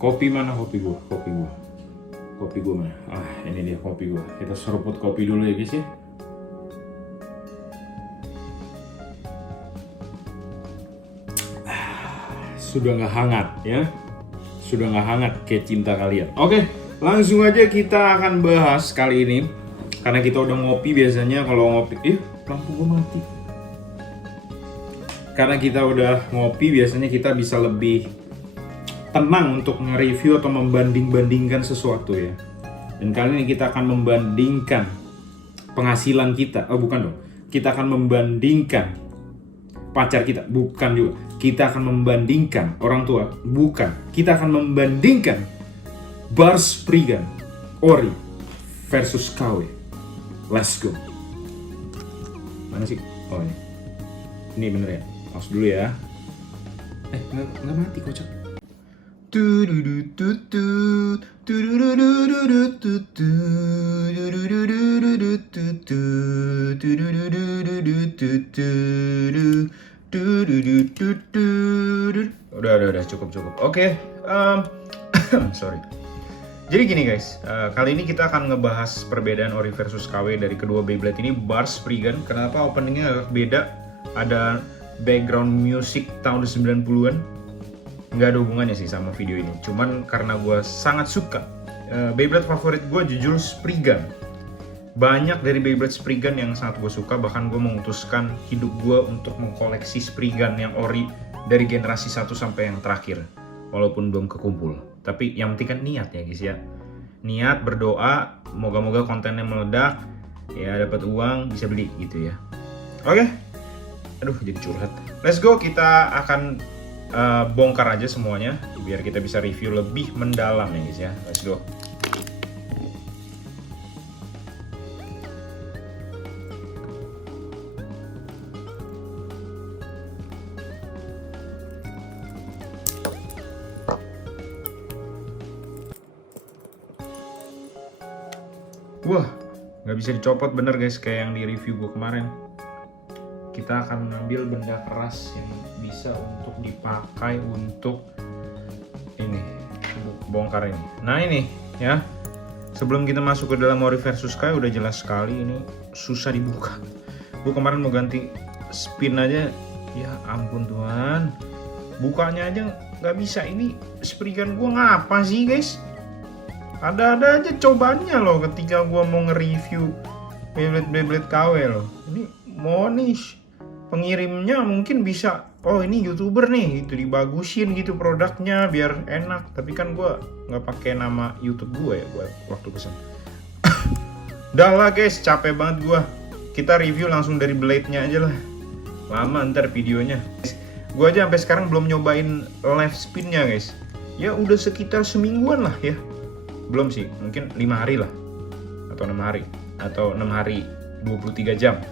Kopi mana kopi gua? Kopi gua mana? Ini dia kopi gua. Kita seruput kopi dulu ya guys ya. Sudah nggak hangat ya. Sudah nggak hangat kayak cinta kalian. Oke, langsung aja kita akan bahas kali ini. Karena kita udah ngopi biasanya kalau ngopi. Lampu gua mati. Karena kita udah ngopi biasanya kita bisa lebih tenang untuk nge-review atau membanding-bandingkan sesuatu ya. Dan kali ini kita akan membandingkan penghasilan kita. Bukan dong. Kita akan membandingkan pacar kita. Bukan juga. Kita akan membandingkan orang tua. Bukan. Kita akan membandingkan Bars Spriggan Ori versus KW. Let's go. Mana sih? Oh ini. Ini bener ya? Pause dulu ya. Nggak mati kocak. Udah cukup. Oke. Sorry. Jadi gini guys, kali ini kita akan ngebahas perbedaan Ori versus KW dari kedua Beyblade ini. Bars Spriggan, kenapa openingnya agak beda? Ada background music tahun 90-an. Nggak ada hubungannya sih sama video ini, cuman karena gue sangat suka. Beyblade favorit gue jujur Spriggan. Banyak dari Beyblade Spriggan yang sangat gue suka, bahkan gue memutuskan hidup gue untuk mengkoleksi Spriggan yang ori dari generasi 1 sampai yang terakhir, walaupun belum kekumpul. Tapi yang penting kan niat ya guys ya, niat, berdoa, moga-moga kontennya meledak ya, dapat uang, bisa beli gitu ya. Oke. Aduh jadi curhat. Let's go, kita akan bongkar aja semuanya biar kita bisa review lebih mendalam ya guys ya. Let's go. Wah, nggak bisa dicopot bener guys, kayak yang di review gue kemarin. Kita akan mengambil benda keras yang bisa untuk dipakai untuk ini, bongkar ini. Nah ini ya, sebelum kita masuk ke dalam Ori versus Kai, udah jelas sekali ini susah dibuka. Gue kemarin mau ganti spin aja, ya ampun Tuhan, bukanya aja nggak bisa. Ini Spriggan gue ngapa sih guys? Ada aja cobaannya loh ketika gue mau nge-review Beyblade KW loh. Ini Monish pengirimnya mungkin bisa, oh ini YouTuber nih, itu dibagusin gitu produknya biar enak. Tapi kan gue nggak pakai nama YouTube gue ya buat waktu pesan. Udah lah guys, capek banget gue. Kita review langsung dari blade-nya aja lah. Lama ntar videonya. Gue aja sampai sekarang belum nyobain live spin-nya guys. Ya udah sekitar semingguan lah ya. Belum sih, mungkin 5 hari lah. Atau 6 hari. Atau 6 hari 23 jam.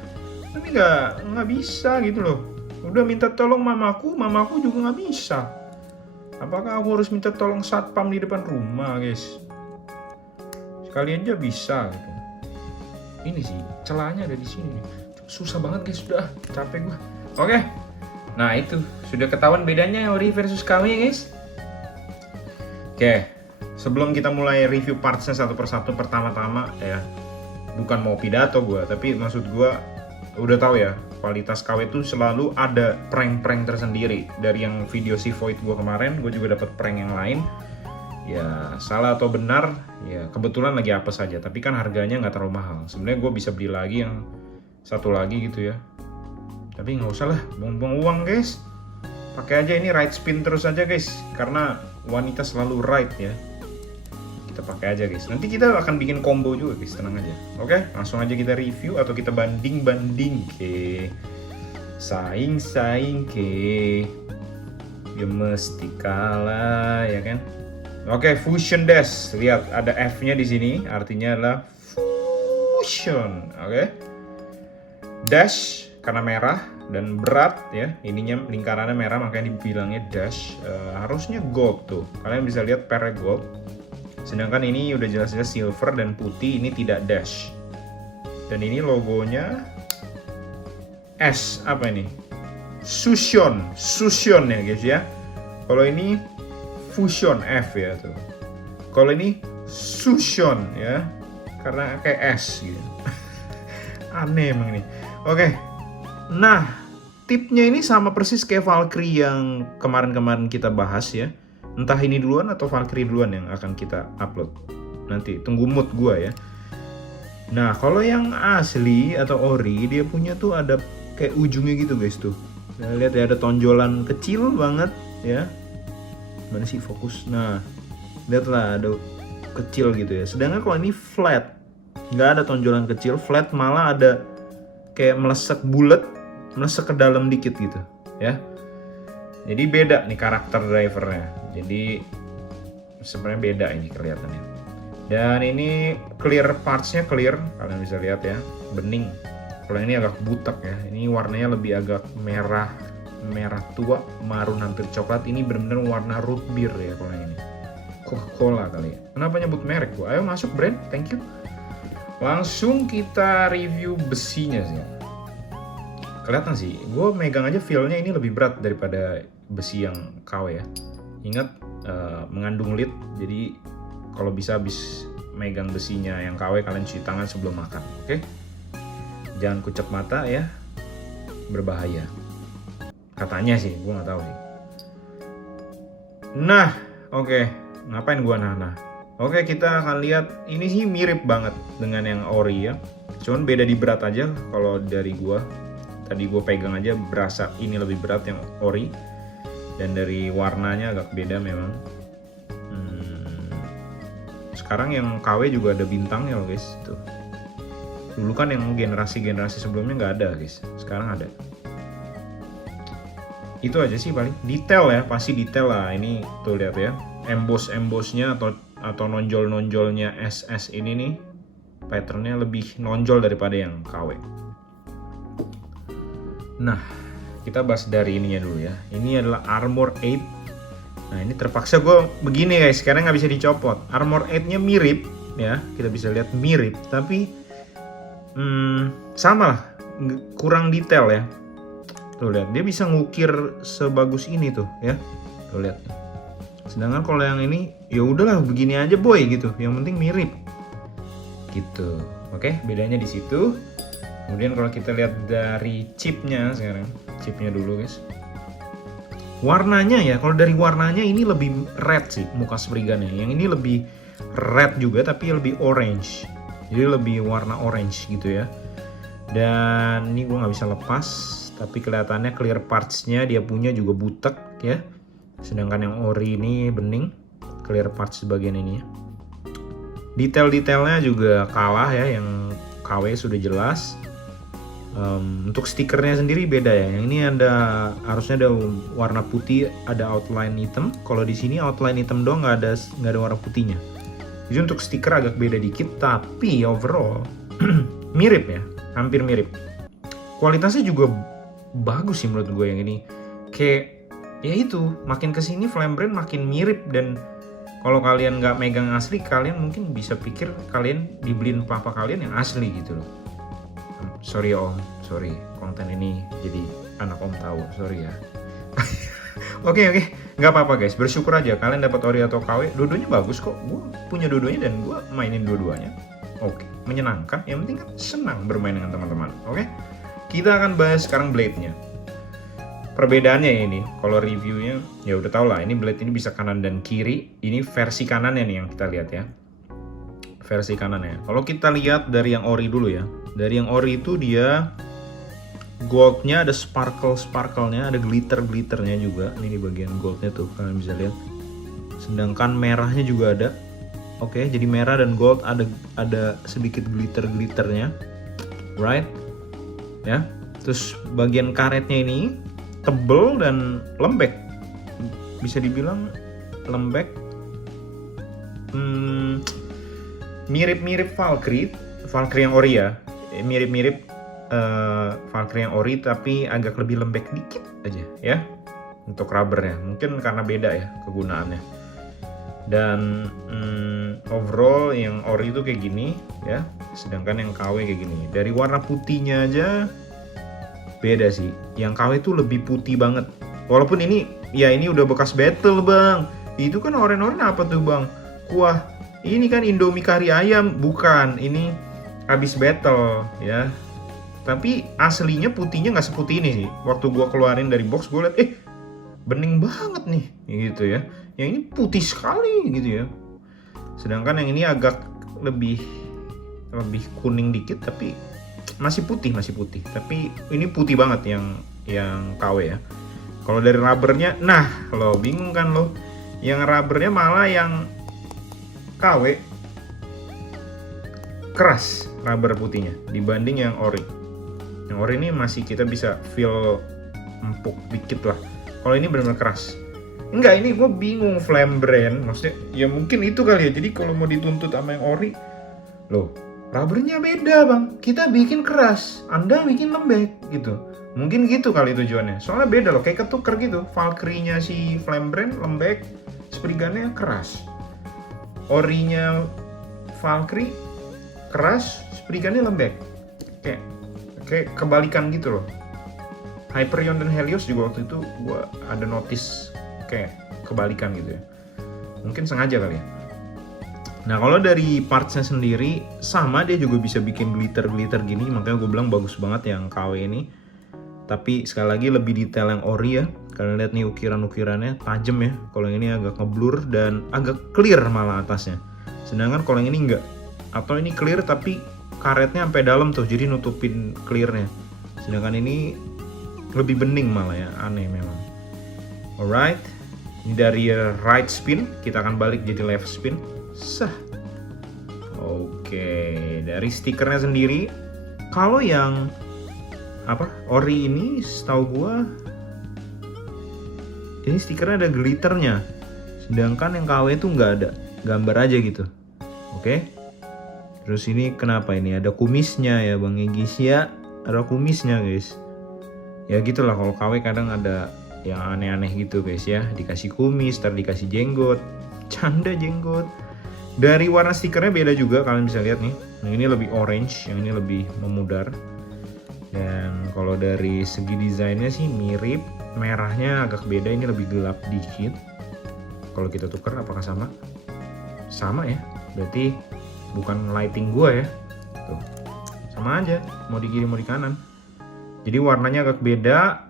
Tapi nggak bisa gitu loh. Udah minta tolong mamaku juga nggak bisa. Apakah aku harus minta tolong satpam di depan rumah guys? Sekali aja bisa gitu. Ini sih celahnya ada di sini. Susah banget guys, sudah capek gue. Oke. Nah itu sudah ketahuan bedanya Ori versus KW guys. Oke. Sebelum kita mulai review partsnya satu persatu, pertama-tama ya, bukan mau pidato gue, tapi maksud gue udah tahu ya, kualitas KW itu selalu ada prank-prank tersendiri. Dari yang video si Void gue kemarin, gue juga dapat prank yang lain. Ya salah atau benar, ya kebetulan lagi apa saja. Tapi kan harganya nggak terlalu mahal. Sebenarnya gue bisa beli lagi yang satu lagi gitu ya. Tapi nggak usah lah, buang-buang uang guys. Pakai aja ini right spin terus aja guys, karena wanita selalu right ya. Kita pakai aja guys. Nanti kita akan bikin combo juga guys, tenang aja. Oke, langsung aja kita review atau kita banding-banding ke. Saing-saing ke. Ya mesti kalah ya kan. Oke, Fusion Dash. Lihat ada F-nya di sini, artinya adalah fusion. Oke. Dash karena merah dan berat ya. Ininya lingkarannya merah makanya dibilangnya dash. Harusnya gold tuh. Kalian bisa lihat pernya gold. Sedangkan ini udah jelas-jelas silver dan putih, ini tidak dash. Dan ini logonya S, apa ini? Susion ya guys ya. Kalau ini fusion F ya tuh. Kalau ini Susion ya, karena kayak S gitu. Aneh emang ini. Oke. Nah, tipnya ini sama persis kayak Valkyrie yang kemarin-kemarin kita bahas ya. Entah ini duluan atau Valkyrie duluan yang akan kita upload. Nanti tunggu mood gua ya. Nah, kalau yang asli atau ori, dia punya tuh ada kayak ujungnya gitu guys tuh. Nah, lihat ya, ada tonjolan kecil banget ya. Mana sih fokus? Nah, lihatlah ada kecil gitu ya. Sedangkan kalau ini flat, nggak ada tonjolan kecil, flat malah ada kayak melesek bulat, melesek ke dalam dikit gitu ya. Jadi beda nih karakter drivernya. Jadi sebenarnya beda ini kelihatannya. Dan ini clear partsnya clear, kalian bisa lihat ya, bening. Kalau ini agak butek ya. Ini warnanya lebih agak merah tua, marun hampir coklat. Ini benar-benar warna root beer ya kalau ini. Coca-Cola kali ya. Kenapa nyebut merek gua? Ayo masuk brand, thank you. Langsung kita review besinya sih. Kelihatan sih, gue megang aja feel-nya ini lebih berat daripada besi yang KW ya. Ingat mengandung lead, jadi kalau bisa habis megang besinya yang KW kalian cuci tangan sebelum makan, oke? Jangan kucek mata ya, berbahaya. Katanya sih, gue nggak tahu sih. Nah, oke. Ngapain gua nah. Oke, kita akan lihat ini sih mirip banget dengan yang ori ya. Cuman beda di berat aja kalau dari gua. Tadi gua pegang aja berasa ini lebih berat yang ori. Dan dari warnanya agak beda memang. Sekarang yang KW juga ada bintangnya loh guys. Tuh. Dulu kan yang generasi-generasi sebelumnya nggak ada guys. Sekarang ada. Itu aja sih paling. Detail ya, pasti detail lah. Ini tuh lihat ya. Emboss-embossnya atau nonjol-nonjolnya SS ini nih patternnya lebih nonjol daripada yang KW. Nah, kita bahas dari ininya dulu ya. Ini adalah Armor 8. Nah, ini terpaksa gue begini guys, karena nggak bisa dicopot. Armor 8-nya mirip ya, kita bisa lihat mirip, tapi sama lah, kurang detail ya. Tuh lihat, dia bisa ngukir sebagus ini tuh ya. Tuh lihat. Sedangkan kalau yang ini ya udahlah begini aja boy gitu. Yang penting mirip. Gitu. Oke, bedanya di situ. Kemudian kalau kita lihat dari chipnya sekarang, chipnya dulu guys. Warnanya ya, kalau dari warnanya ini lebih red sih muka Spriggannya. Yang ini lebih red juga tapi lebih orange. Jadi lebih warna orange gitu ya. Dan ini gue nggak bisa lepas, tapi kelihatannya clear parts-nya dia punya juga butek ya. Sedangkan yang ori ini bening, clear parts bagian ini ya. Detail-detailnya juga kalah ya, yang KW sudah jelas. Untuk stikernya sendiri beda ya. Yang ini harusnya ada warna putih, ada outline hitam. Kalau di sini outline hitam doang, nggak ada warna putihnya. Jadi untuk stiker agak beda dikit, tapi overall mirip ya, hampir mirip. Kualitasnya juga bagus sih menurut gue yang ini. Kayak ya itu, makin kesini Flame Brand makin mirip. Dan kalau kalian nggak megang asli, kalian mungkin bisa pikir kalian dibeliin papa kalian yang asli gitu loh. Sorry om, sorry konten ini jadi anak om tahu, sorry ya. Oke, nggak apa-apa guys, bersyukur aja kalian dapat ori atau KW, dua-duanya bagus kok. Gue punya dua-duanya dan gue mainin dua-duanya. Oke, menyenangkan, yang penting kan senang bermain dengan teman-teman. Oke, kita akan bahas sekarang blade-nya. Perbedaannya ini, kalau reviewnya ya udah tau lah, ini blade ini bisa kanan dan kiri. Ini versi kanannya nih yang kita lihat ya, versi kanannya. Kalau kita lihat dari yang ori dulu ya, dari yang ori itu dia goldnya ada sparkle-nya, ada glitter-glitternya juga. Ini di bagian goldnya tuh kalian bisa lihat. Sedangkan merahnya juga ada. Oke, jadi merah dan gold ada sedikit glitter-glitternya, right? Ya. Terus bagian karetnya ini tebel dan lembek, bisa dibilang lembek. Mirip-mirip Valkyrie yang ori ya, mirip-mirip Valkyrie yang ori, tapi agak lebih lembek dikit aja ya untuk rubbernya, mungkin karena beda ya kegunaannya. Dan overall yang ori itu kayak gini ya, sedangkan yang KW kayak gini. Dari warna putihnya aja beda sih, yang KW itu lebih putih banget. Walaupun ini ya ini udah bekas battle bang, Itu kan oren-oren apa tuh bang? Wah, ini kan Indomie kari ayam. Bukan, ini habis battle ya. Tapi aslinya putihnya nggak seputih ini sih. Waktu gua keluarin dari box gue liat, bening banget nih gitu ya. Yang ini putih sekali gitu ya. Sedangkan yang ini agak lebih kuning dikit, tapi masih putih. Tapi ini putih banget yang KW ya. Kalau dari rubbernya, nah lo bingung kan lo? Yang rubbernya malah yang KW keras rubber putihnya dibanding yang ori. Yang ori ini masih kita bisa feel empuk dikit lah. Kalau ini benar-benar keras. Enggak, ini gue bingung Flame Brand. Maksudnya ya mungkin itu kali ya. Jadi kalau mau dituntut sama yang ori, loh rubbernya beda bang. Kita bikin keras, Anda bikin lembek gitu. Mungkin gitu kali tujuannya. Soalnya beda loh, kayak ketuker gitu. Valkyrie-nya si Flame Brand lembek, Spriggan-nya keras. Ori-nya Valkyrie keras, Spriggan-nya lembek. Kayak kebalikan gitu loh. Hyperion dan Helios juga waktu itu gue ada notice kayak kebalikan gitu ya. Mungkin sengaja kali ya. Nah kalau dari partsnya sendiri sama, dia juga bisa bikin glitter gini, makanya gue bilang bagus banget yang KW ini. Tapi sekali lagi lebih detail yang ori ya. Kalian lihat nih ukiran-ukirannya tajam ya. Kalau yang ini agak ngeblur dan agak clear malah atasnya. Sedangkan kalau yang ini enggak. Atau ini clear tapi karetnya sampai dalam tuh, jadi nutupin clearnya. Sedangkan ini lebih bening malah ya, aneh memang. Alright, ini dari right spin, kita akan balik jadi left spin. Sah. Oke, dari stikernya sendiri, kalau yang ori ini setahu gua ini stikernya ada glitternya, sedangkan yang KW itu nggak ada, gambar aja gitu. Oke. Terus ini kenapa ini ada kumisnya ya Bang Egis ya, ada kumisnya guys. Ya gitulah, kalau KW kadang ada yang aneh-aneh gitu guys ya, dikasih kumis, dikasih jenggot, canda jenggot. Dari warna stikernya beda juga, kalian bisa lihat nih. Yang ini lebih orange, yang ini lebih memudar. Dan kalau dari segi desainnya sih mirip, merahnya agak beda, ini lebih gelap dikit. Kalau kita tukar apakah sama? Sama ya, berarti bukan lighting gua ya. Tuh, sama aja, mau di kiri mau di kanan. Jadi warnanya agak beda,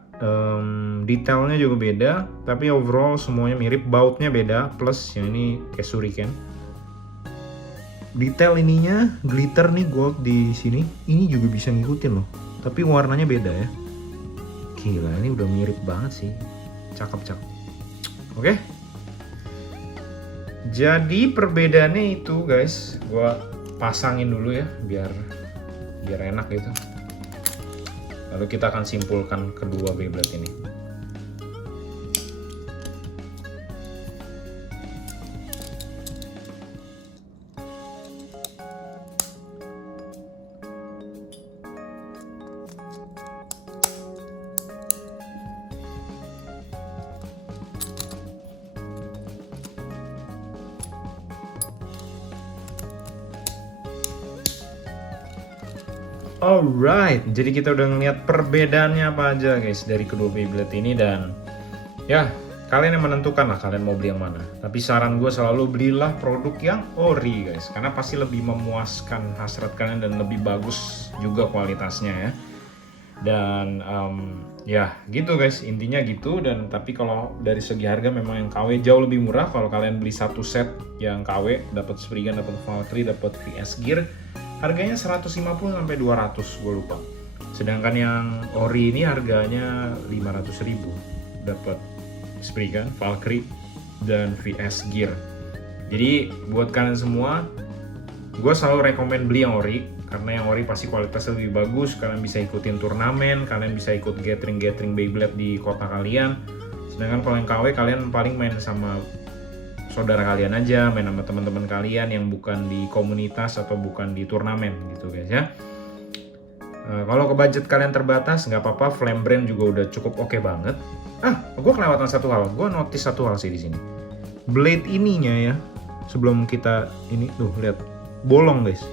detailnya juga beda, tapi overall semuanya mirip. Bautnya beda, plus yang ini kayak shuriken. Detail ininya glitter nih gold di sini, ini juga bisa ngikutin loh, tapi warnanya beda ya. Gila, ini udah mirip banget sih, cakep. Oke. Jadi perbedaannya itu guys, gua pasangin dulu ya biar enak gitu. Lalu kita akan simpulkan kedua Beyblade ini. Alright, jadi kita udah ngeliat perbedaannya apa aja guys dari kedua Beyblade ini, dan ya kalian yang menentukan lah kalian mau beli yang mana. Tapi saran gue selalu belilah produk yang ori guys, karena pasti lebih memuaskan hasrat kalian dan lebih bagus juga kualitasnya ya. Dan ya gitu guys, intinya gitu. Dan tapi kalau dari segi harga memang yang KW jauh lebih murah. Kalau kalian beli satu set yang KW, dapat Spriggan, dapat Valkyrie, dapat VS Gear, harganya 150 sampai 200, gue lupa. Sedangkan yang ori ini harganya 500.000, dapat Spriggan, Valkyrie, dan VS Gear. Jadi buat kalian semua, gue selalu rekomen beli yang ori, karena yang ori pasti kualitasnya lebih bagus. Kalian bisa ikutin turnamen, kalian bisa ikut gathering Beyblade di kota kalian. Sedangkan kalau yang KW, kalian paling main sama saudara kalian aja, main sama teman-teman kalian yang bukan di komunitas atau bukan di turnamen gitu guys ya. Kalau ke budget kalian terbatas nggak apa-apa, Flame Brand juga udah cukup oke banget. Gue kelewatan satu hal, gue notice satu hal sih di sini. Blade ininya ya, sebelum kita ini tuh lihat bolong guys,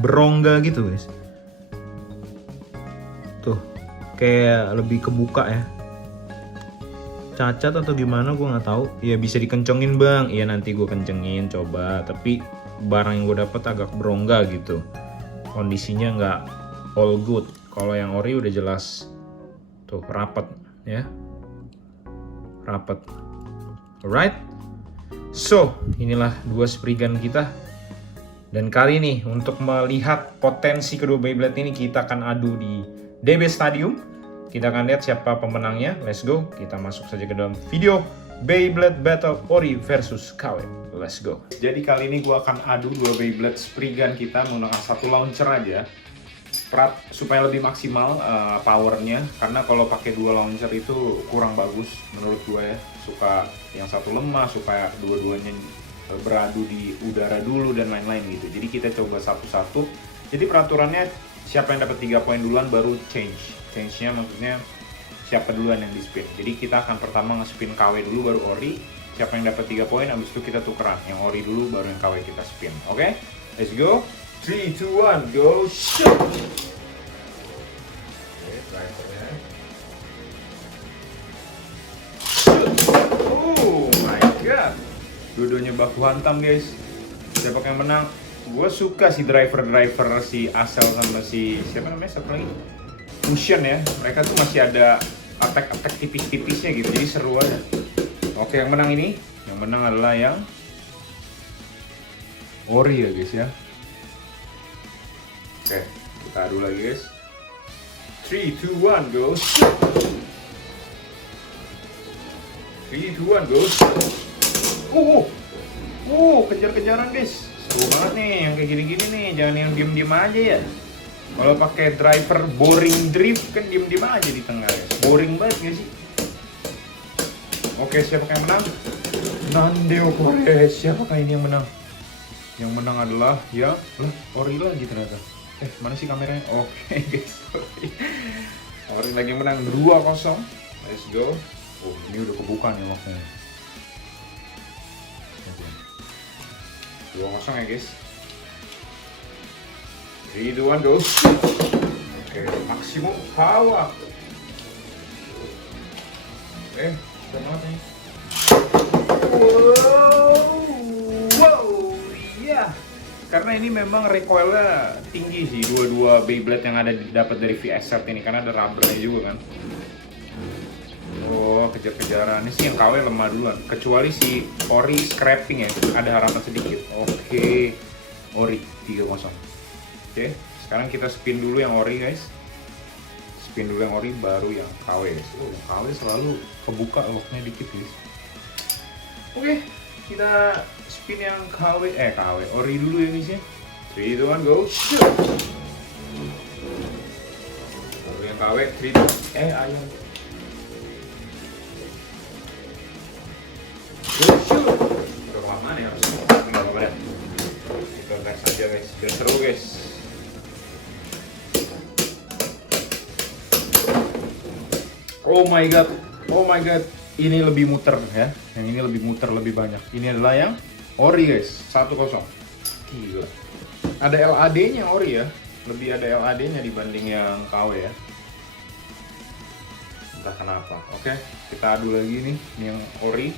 berongga gitu guys. Tuh kayak lebih kebuka ya. cacat atau gimana gue nggak tahu. Ya bisa dikencengin bang. Iya nanti gue kencengin coba. Tapi barang yang gue dapet agak berongga gitu. Kondisinya nggak all good. Kalau yang ori udah jelas tuh rapet ya. Rapet. Alright. So inilah dua Spriggan kita. Dan kali ini untuk melihat potensi kedua Beyblade ini kita akan adu di DB Stadium. Kita akan lihat siapa pemenangnya. Let's go. Kita masuk saja ke dalam video Beyblade Battle Ori versus KW. Let's go. Jadi kali ini gue akan adu dua Beyblade Spriggan kita menggunakan satu launcher aja. Supaya lebih maksimal powernya. Karena kalau pakai dua launcher itu kurang bagus menurut gue ya. Suka yang satu lemah, supaya dua-duanya beradu di udara dulu dan lain-lain gitu. Jadi kita coba satu-satu. Jadi peraturannya siapa yang dapat 3 poin duluan baru change-nya maksudnya siapa duluan yang di spin. Jadi kita akan pertama nge-spin KW dulu baru ori. Siapa yang dapat 3 poin abis itu kita tukeran. Yang ori dulu baru yang KW kita spin. Oke? Let's go. 3, 2, 1, go. Shoot. Oke, drivernya. Shoot. Oh my god. Dua-duanya baku hantam guys. Siapa yang menang? Gue suka si driver si Asel sama si siapa namanya satu lagi Fusion ya. Mereka tuh masih ada attack tipis-tipisnya gitu. Jadi seru aja. Oke, yang menang ini, yang menang adalah yang ori ya guys ya. Oke, kita adu lagi guys. 3, 2, 1, go. 3, 2, 1, go. Kejar-kejaran guys. Seru banget nih yang kayak gini-gini nih. Jangan yang diem-diem aja ya. Kalau pakai driver boring drift kan diem-diem aja di tengah ya. Boring banget gak sih? Oke, siapa yang menang? Nandeo Kores. Siapakah ini yang menang? Yang menang adalah ya ori lagi ternyata. Mana sih kameranya? Oke guys. Ori lagi menang 2-0. Let's go. Oh, ini udah kebuka nih locknya. 2-0 ya guys. 3, 2, 1, go. Oke, maksimum power. Udah banget nih. Wow, iya. Karena ini memang recoilnya tinggi sih dua-dua Beyblade yang ada dapat dari VS Set ini karena ada rubbernya juga kan. Oh, kejar-kejaran. Ini sih yang KW lemah duluan. Kecuali si ori scrapping ya, ada harapan sedikit. Oke, ori 3-0. Oke, sekarang kita spin dulu yang ori guys. Spin dulu yang ori, baru yang KW guys. Oh, yang KW selalu kebuka locknya dikit guys. Oke, kita spin yang KW ori dulu ya guys ya. 3, 2, 1, go. Shoot. Baru yang KW, 3, 2, ayo. Udah kelamaan ya harusnya. Nggak apa-apa deh. Kita tes aja guys, biar seru guys. Oh my god, ini lebih muter ya. Yang ini lebih muter, lebih banyak. Ini adalah yang ori guys, 1-0. Gila. Ada LAD-nya ori ya. Lebih ada LAD-nya dibanding yang KW ya. Entah kenapa. Oke, kita adu lagi nih. Ini yang ori.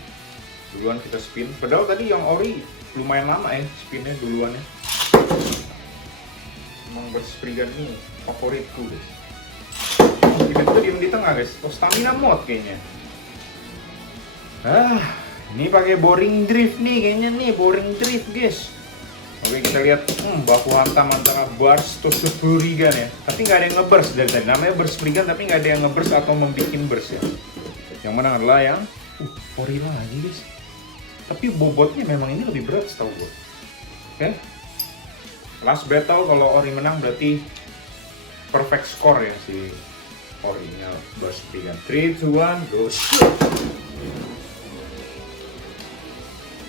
Duluan kita spin. Padahal tadi yang ori lumayan lama ya spinnya duluannya. Emang Spriggan ini favoritku guys. Kita tuh diem di tengah guys. Oh, stamina mode kayaknya. Ini pakai boring drift nih kayaknya nih, boring drift guys. Oke, kita lihat baku hantam antara burst to Spriggan ya. Tapi nggak ada yang ngeburst dari tadi. Namanya burst Spriggan tapi nggak ada yang ngeburst atau membikin burst ya. Yang menang adalah yang ori lagi guys. Tapi bobotnya memang ini lebih berat setahu gue. Oke. Last battle kalau ori menang berarti perfect score ya si orinya burst Spriggan. 3, 2, 1, go.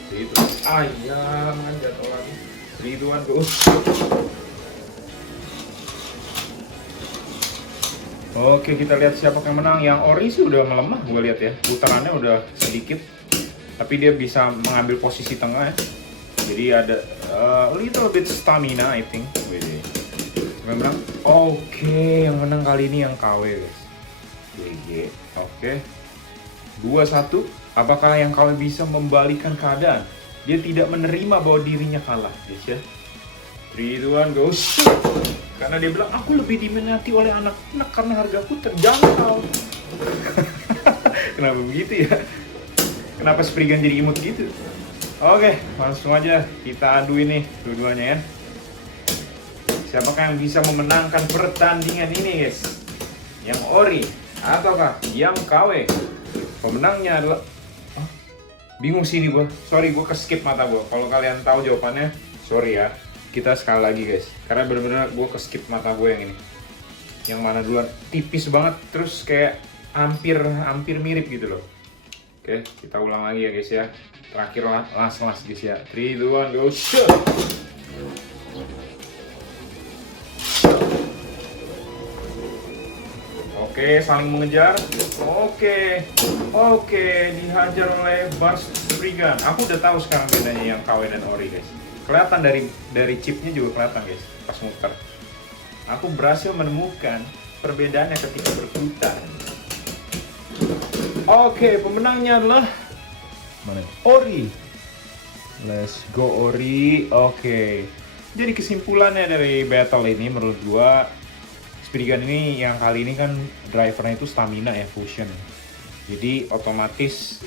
Itu ayam kan jatuh lagi. 3, 2, 1, go. Oke, kita lihat siapa yang menang. Yang ori sih udah melemah gue lihat ya. Putarannya udah sedikit. Tapi dia bisa mengambil posisi tengah ya. Jadi ada little bit stamina I think. Yang menang. Oke, yang menang kali ini yang KW guys. GG. Oke. 2-1. Apakah yang KW bisa membalikan keadaan? Dia tidak menerima bahwa dirinya kalah, guys ya. 3, 2, 1, go. Shoot! Karena dia bilang, aku lebih diminati oleh anak-anak karena hargaku terjangkau. Kenapa begitu ya? Kenapa Spriggan jadi imut gitu? Oke, langsung aja kita adu ini dua-duanya ya. Siapakah yang bisa memenangkan pertandingan ini, guys? Yang Ori ataukah yang KW? Pemenangnya adalah bingung sini gua. Sorry, gua ke-skip mata gua. Kalau kalian tahu jawabannya, sorry ya. Kita sekali lagi, guys. Karena benar-benar gua ke-skip mata gua yang ini. Yang mana duluan tipis banget terus kayak hampir mirip gitu loh. Oke, kita ulang lagi ya, guys ya. Terakhir last guys ya. 3, 2, 1, go. Shoot! Oke, saling mengejar. Oke, dihajar oleh Bars Spriggan. Aku udah tahu sekarang bedanya yang KW dan Ori, guys. Kelihatan dari chipnya juga kelihatan, guys, pas muter. Aku berhasil menemukan perbedaannya ketika berputar. Oke, pemenangnya adalah mana? Ori. Let's go Ori. Oke. Jadi kesimpulannya dari battle ini menurut gua, Spriggan ini yang kali ini kan drivernya itu stamina ya, fusion. Jadi otomatis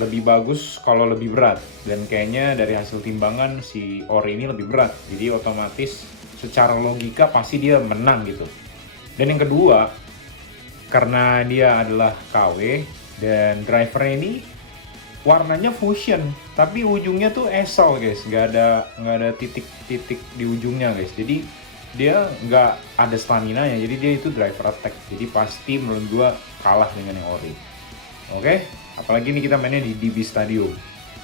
lebih bagus kalau lebih berat. Dan kayaknya dari hasil timbangan si Ori ini lebih berat. Jadi otomatis secara logika pasti dia menang gitu. Dan yang kedua, karena dia adalah KW dan drivernya ini warnanya fusion, tapi ujungnya tuh esal, guys. Nggak ada titik-titik di ujungnya, guys. Jadi dia nggak ada stamina nya, jadi dia itu driver attack. Jadi pasti menurut gua kalah dengan yang Ori. Oke, apalagi ini kita mainnya di DB Stadium.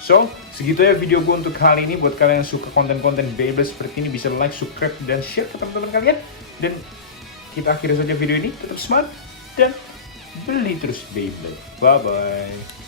So, segitu ya video gua untuk kali ini. Buat kalian yang suka konten-konten Beyblade seperti ini, bisa like, subscribe, dan share ke teman-teman kalian. Dan kita akhiri saja video ini. Tetap smart dan beli terus Beyblade. Bye-bye.